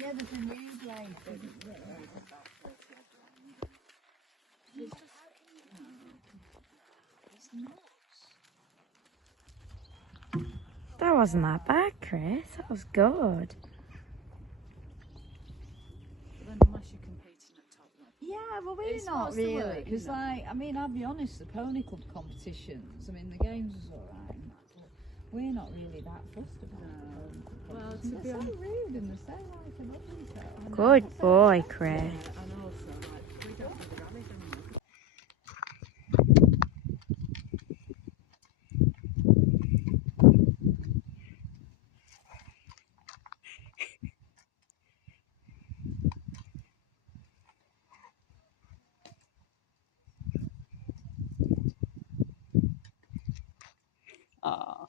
Yeah, there's a new place. That wasn't that bad, Chris. That was good. Then unless you're competing at top level. Yeah, well, we're not really. Because, like, I mean, I'll be honest, the pony club competitions, I mean, the games was alright and that, but we're not really that fussed about them. Well, to be they're so honest, rude and they're so, like, I love themselves. Good boy, Chris. and also, like, we don't have the rallies anymore. Oh.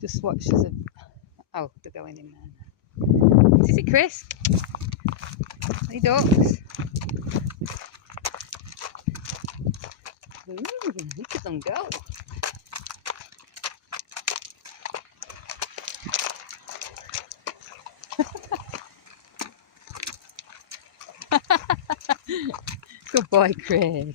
Just watch as a... Oh, they're going in there. Is it Chris? Hey, ducks. Ooh, look at them go. Good boy, Chris.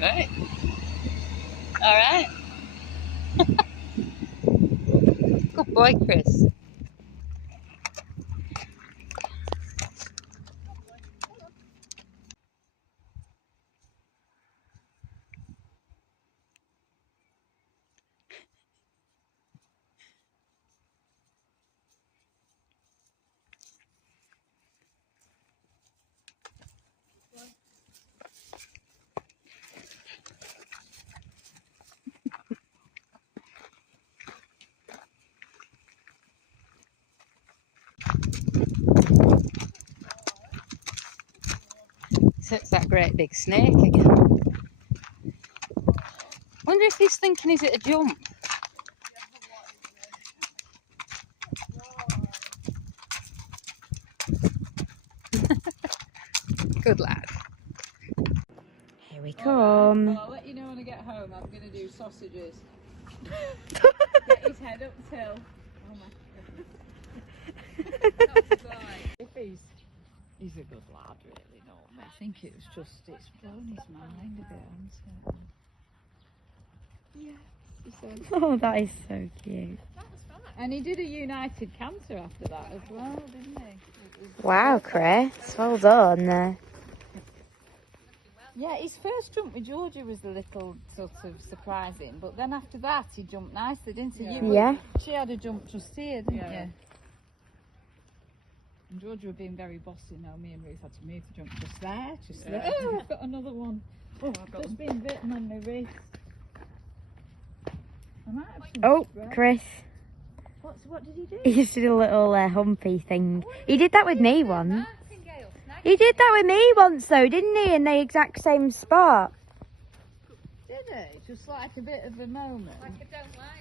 Right. All right. Good boy, Chris. So it's that great big snake again. Wonder if he's thinking, is it a jump? Good lad. Here we come. Well, I'll let you know when I get home. I'm going to do sausages. Get his head up the hill. Oh my goodness. If he's a good lad, really, no. I think it was just, it's blown his mind a bit, hasn't it? Yeah. He said. Oh, that is so cute. That was fun. And he did a United Cancer after that as well, didn't he? Wow, Chris. Well done. Yeah, his first jump with Georgia was a little sort of surprising, but then after that he jumped nicely, didn't he? Yeah. She had a jump just here, didn't you? And Georgia were being very bossy now. Me and Ruth had to move the jump just there, just there. Oh, I've got another one. Oh, I've got just been bitten on my wrist. I might have some Oh, spread. Chris. What did he do? He just did a little humpy thing. He did that with me once. He did that with me once though, didn't he? In the exact same spot. Did he? Just like a bit of a moment. Like I don't like